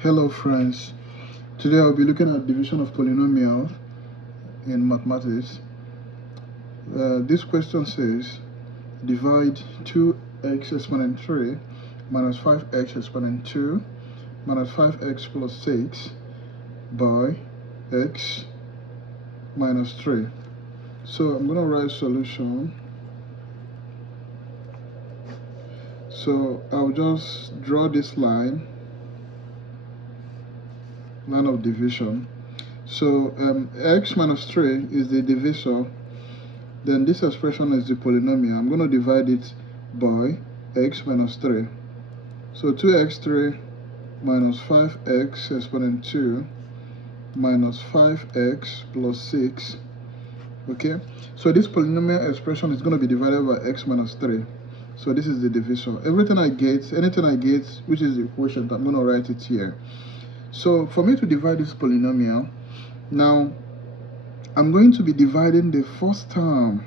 Hello friends, today I'll be looking at division of polynomial in mathematics. This question says divide 2x exponent 3 minus 5x exponent 2 minus 5x plus 6 by x minus 3. So I'm going to write solution. So I'll just draw this line of division. So x minus 3 is the divisor, then this expression is the polynomial. I'm going to divide it by x minus 3. So 2x3 minus 5x exponent 2 minus 5x plus 6. Okay, so this polynomial expression is going to be divided by x minus 3. So this is the divisor. Anything I get, which is the quotient, I'm going to write it here. So for me to divide this polynomial, now I'm going to be dividing the first term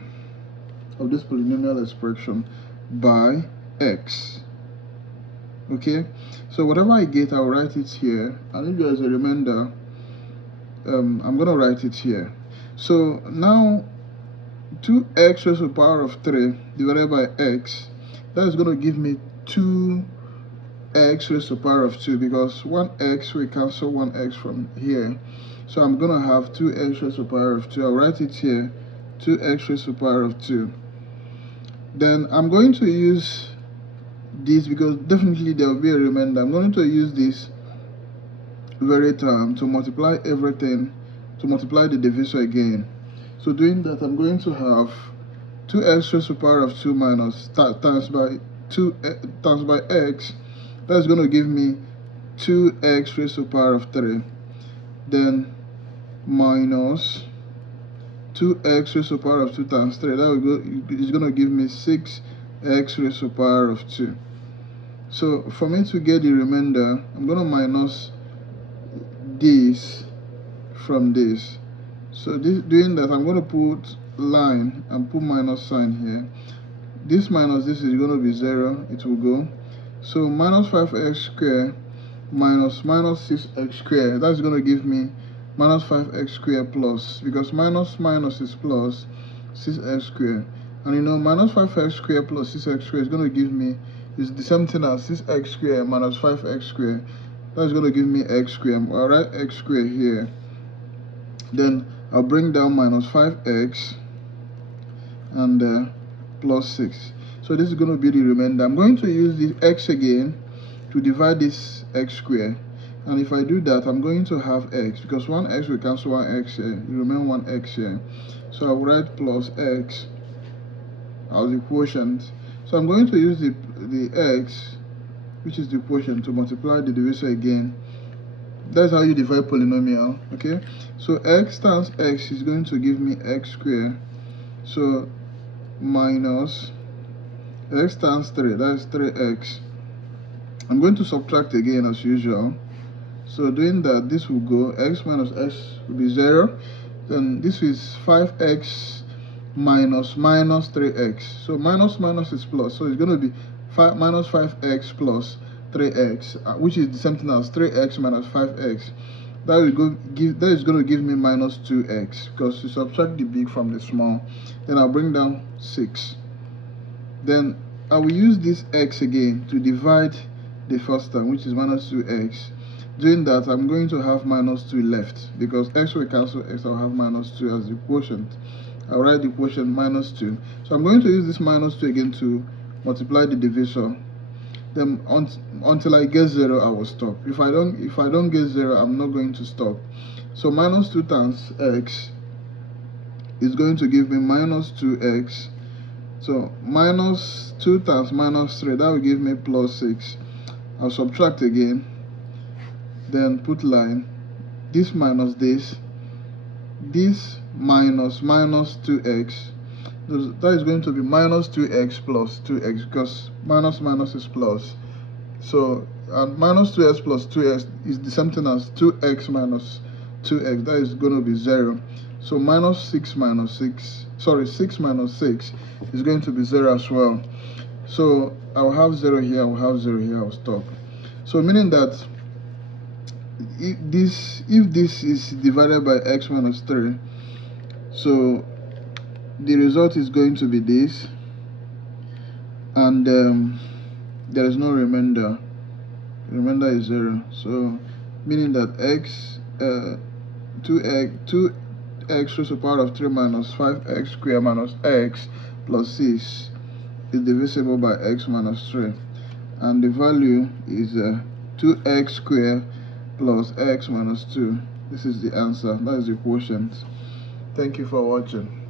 of this polynomial expression by x. Okay, so whatever I get, I'll write it here, and if there's a remainder, I'm going to write it here. So now 2x raised to the power of 3 divided by x, that is going to give me 2x raised to the power of 2, because 1x, we cancel 1x from here. So I'm going to have 2x raised to the power of 2. I'll write it here, 2x raised to the power of 2. Then I'm going to use this, because definitely there will be a remainder. I'm going to use this very term to multiply everything, to multiply the divisor again. So doing that, I'm going to have 2x raised to the power of 2 minus times by x. That's going to give me 2x raised to the power of 3. Then minus 2x raised to the power of 2 times 3. That is going to give me 6x raised to the power of 2. So for me to get the remainder, I'm going to minus this from this. So doing that, I'm going to put line and put minus sign here. This minus this is going to be 0. It will go. So minus 5x squared minus 6x squared. That's going to give me minus 5x squared plus, because minus is plus 6x squared. And you know, minus 5x squared plus 6x squared is going to give me, is the same thing as 6x squared minus 5x squared. That's going to give me x squared. I'll write x squared here. Then I'll bring down minus 5x and plus 6. So this is going to be the remainder. I'm going to use the x again to divide this x squared. And if I do that, I'm going to have x, because 1x will cancel 1x here. You remain 1x here. So I'll write plus x as the quotient. So I'm going to use the x, which is the quotient, to multiply the divisor again. That's how you divide polynomial. Okay, so x times x is going to give me x squared. So minus x times 3, that's 3x. I'm going to subtract again as usual. So doing that, this will go, x minus x will be 0. Then this is 5x minus 3x. So minus is plus. So it's going to be minus 5x plus 3x, which is the same thing as 3x minus 5x. That is going to give me minus 2x, because you subtract the big from the small. Then I'll bring down 6. Then I will use this x again to divide the first term, which is minus 2x. Doing that, I'm going to have minus 2 left, because x will cancel x. I'll have minus 2 as the quotient. I'll write the quotient minus 2. So I'm going to use this minus 2 again to multiply the divisor. Then until I get 0, I will stop. If I don't get 0, I'm not going to stop. So minus 2 times x is going to give me minus 2x. So minus 2 times minus 3, that will give me plus 6. I'll subtract again, then put line, this minus this minus 2x. That is going to be minus 2x plus 2x, because minus is plus. So minus 2x plus 2x is the same thing as 2x minus 2x. That is going to be 0. So minus 6 minus 6 is going to be 0 as well. So I'll have 0 here, I'll have 0 here, I'll stop. So meaning that if this is divided by x minus 3, so the result is going to be this, and there is no remainder. Remainder is 0, so meaning that x 2x raised to the power of 3 minus 5x squared minus x plus 6 is divisible by x minus 3, and the value is 2x squared plus x minus 2. This is the answer. That is the quotient. Thank you for watching.